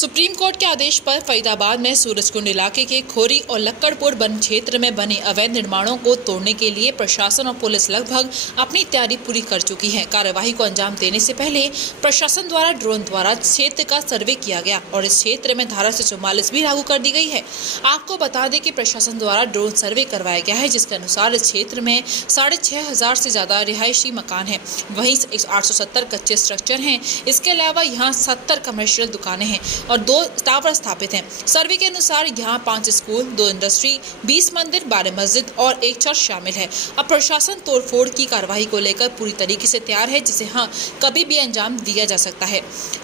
Supreme court के आदेश पर फरीदाबाद में सूरजकुंड इलाके के खोरी और लक्कड़पुर वन क्षेत्र में बने अवैध निर्माणों को तोड़ने के लिए प्रशासन और पुलिस लगभग अपनी तैयारी पूरी कर चुकी है। कार्यवाही को अंजाम देने से पहले प्रशासन द्वारा ड्रोन द्वारा क्षेत्र का सर्वे किया गया और इस क्षेत्र में धारा 144 भी लागू कर दी गई है। आपको बता दें कि प्रशासन द्वारा ड्रोन सर्वे करवाया गया है, जिसके अनुसार इस क्षेत्र में 6,500 से ज्यादा रिहायशी मकान है। वहीं 870 कच्चे स्ट्रक्चर हैं। इसके अलावा यहाँ 70 कमर्शियल दुकानें हैं और 2 टावर स्थापित हैं। सर्वे के अनुसार यहाँ 5 स्कूल, 2 इंडस्ट्री, 20 मंदिर, 12 मस्जिद और 1 चर्च शामिल है। अब प्रशासन तोड़फोड़ की कार्रवाई को लेकर पूरी तरीके से तैयार है, जिसे कभी भी अंजाम दिया जा सकता है।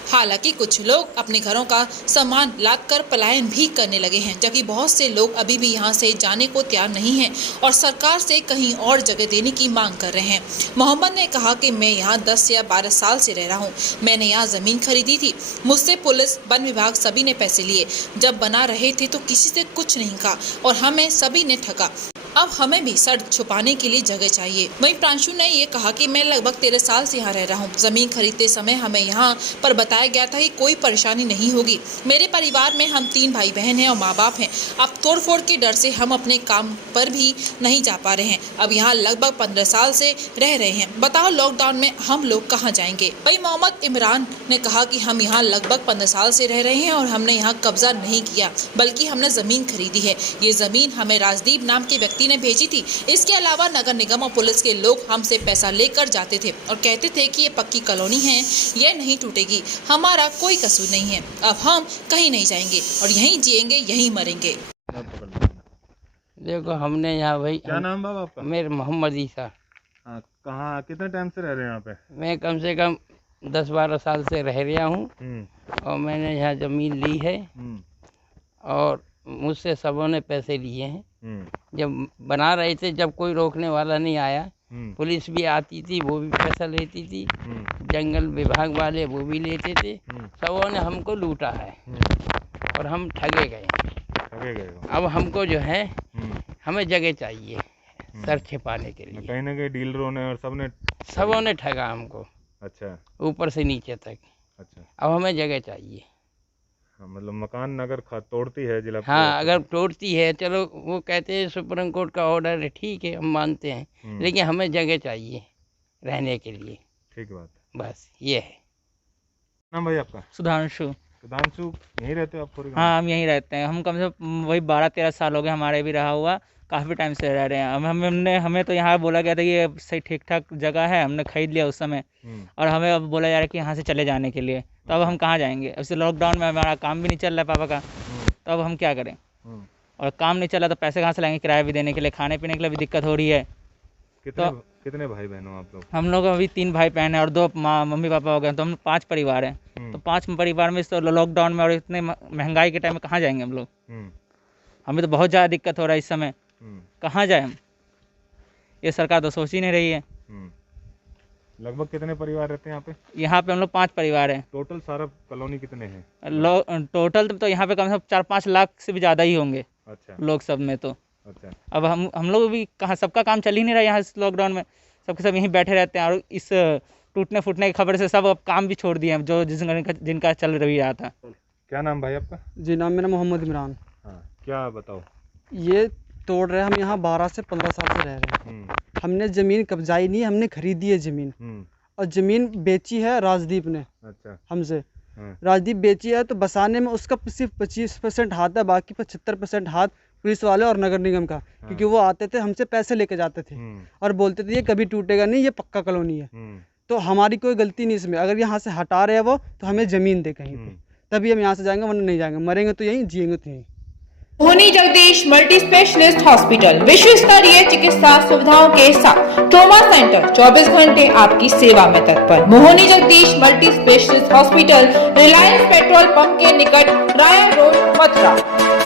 हालांकि कुछ लोग अपने घरों का सामान लादकर पलायन भी करने लगे हैं, जबकि बहुत से लोग अभी भी यहाँ से जाने को तैयार नहीं हैं और सरकार से कहीं और जगह देने की मांग कर रहे हैं। मोहम्मद ने कहा कि मैं यहाँ 10 या 12 साल से रह रहा हूँ। मैंने यहाँ जमीन खरीदी थी, मुझसे पुलिस, वन विभाग सभी ने पैसे लिए। जब बना रहे थे तो किसी से कुछ नहीं कहा और हमें सभी ने ठगा। अब हमें भी सर छुपाने के लिए जगह चाहिए। वहीं प्रांशु ने ये कहा कि मैं लगभग 13 साल से यहाँ रह रहा हूँ। जमीन खरीदते समय हमें यहाँ पर बताया गया था कि कोई परेशानी नहीं होगी। मेरे परिवार में हम 3 भाई बहन हैं और माँ बाप हैं। अब तोड़फोड़ के डर से हम अपने काम पर भी नहीं जा पा रहे हैं। अब यहाँ लगभग 15 साल से रह रहे हैं। बताओ लॉकडाउन में हम लोग कहाँ जाएंगे। वहीं मोहम्मद इमरान ने कहा कि हम यहाँ लगभग 15 साल से रह रहे हैं और हमने यहाँ कब्जा नहीं किया, बल्कि हमने जमीन खरीदी है। ये जमीन हमें राजदीप नाम के व्यक्ति ने भेजी थी। इसके अलावा नगर निगम और पुलिस के लोग हमसे पैसा लेकर जाते थे और कहते थे कि ये पक्की कॉलोनी है, ये नहीं टूटेगी, हमारा कोई कसूर नहीं है। अब हम कहीं नहीं जाएंगे और यहीं जिएंगे, यहीं मरेंगे। देखो हमने यहाँ भाई, क्या नाम बाबा आपका? मेरे मोहम्मद ईसा। हाँ, कहाँ कितने टाइम से रह रहे हैं यहाँ पे? मैं कम से कम 10-12 साल से रह रहा हूँ और मैंने यहाँ ज़मीन ली है और मुझसे सबों ने पैसे लिए हैं। जब बना रहे थे, जब कोई रोकने वाला नहीं आया, पुलिस भी आती थी, वो भी पैसा लेती थी, जंगल विभाग वाले वो भी लेते थे। सबों ने हमको लूटा है और हम ठगे गए। अब हमको जो है हमें जगह चाहिए सर छिपाने के लिए। कहीं ना कहीं डीलरों ने और सबों ने ठगा हमको। अच्छा, ऊपर से नीचे तक। अच्छा, अब हमें जगह चाहिए। हाँ, मतलब मकान नगर तोड़ती है जिला। हाँ, अगर तोड़ती है, चलो वो कहते हैं सुप्रीम कोर्ट का ऑर्डर है, ठीक है, हम मानते हैं, लेकिन हमें जगह चाहिए रहने के लिए। ठीक बात, बस ये है। नाम भाई आपका? सुधांशु। सुधांशु, यहीं रहते हो आप? हाँ, हम यहीं रहते हैं। हम कम से कम वही 12-13 साल हो गए हमारे भी रहा हुआ, काफ़ी टाइम से रह रहे हैं। हमें तो यहाँ बोला गया था कि ये सही ठीक ठाक जगह है, हमने खरीद लिया उस समय और हमें अब बोला जा रहा है कि यहाँ से चले जाने के लिए। तो अब हम कहाँ जाएंगे? अब से लॉकडाउन में हमारा काम भी नहीं चल रहा है पापा का, तो अब हम क्या करें? और काम नहीं चल रहा तो पैसे कहाँ से लाएंगे किराया भी देने के लिए, खाने पीने के लिए भी दिक्कत हो रही है। कितने भाई बहन हो आप लोग? हम लोग अभी 3 भाई बहन हैं और 2 मम्मी पापा हो गए, तो हम 5 परिवार हैं। तो 5 परिवार में तो लॉकडाउन में और इतने महंगाई के टाइम में कहाँ जाएंगे हम लोग? हमें तो बहुत ज़्यादा दिक्कत हो रहा है इस समय। कहाँ जाए हम? ये सरकार तो सोच ही नहीं रही है। लगभग कितने परिवार रहते हैं यहाँ पे? यहाँ पे हम लोग 5 परिवार हैं। टोटल सारा कॉलोनी कितने हैं? टोटल तो यहाँ पे कम से कम 4-5 लाख से भी ज़्यादा ही होंगे। अच्छा, लोग सब में तो। अच्छा, अब हम लोग भी कहाँ, सबका काम चल ही नहीं रहा यहाँ इस लॉकडाउन में। सबके सब यहीं बैठे रहते हैं और इस टूटने फूटने की खबर से सब अब काम भी छोड़ दिए हैं, जो जिनका चल रहा था। क्या नाम भाई आपका? जी, नाम मेरा मोहम्मद इमरान। हाँ, क्या बताओ? ये तोड़ रहे हैं। हम यहाँ 12 से 15 साल से रह रहे हैं। हमने ज़मीन कब्जाई नहीं, हमने खरीदी है ज़मीन और ज़मीन बेची है राजदीप ने। अच्छा, हमसे राजदीप बेची है, तो बसाने में उसका सिर्फ 25% हाथ है, बाकी 75% हाथ पुलिस वाले और नगर निगम का। क्योंकि वो आते थे, हमसे पैसे लेके जाते थे और बोलते थे ये कभी टूटेगा नहीं, ये पक्का कॉलोनी है। तो हमारी कोई गलती नहीं इसमें। अगर यहाँ से हटा रहे हैं वो, तो हमें ज़मीन दे कहीं पे, तभी हम यहाँ से जाएंगे, वरना नहीं जाएंगे। मरेंगे तो यहीं, जिएंगे तो यहीं। मोहनी जगदीश मल्टी स्पेशलिस्ट हॉस्पिटल विश्व स्तरीय चिकित्सा सुविधाओं के साथ ट्रॉमा सेंटर 24 घंटे आपकी सेवा में तत्पर। Mohani Jagdish multi specialist hospital, Reliance petrol pump के निकट, राया रोड, मथुरा।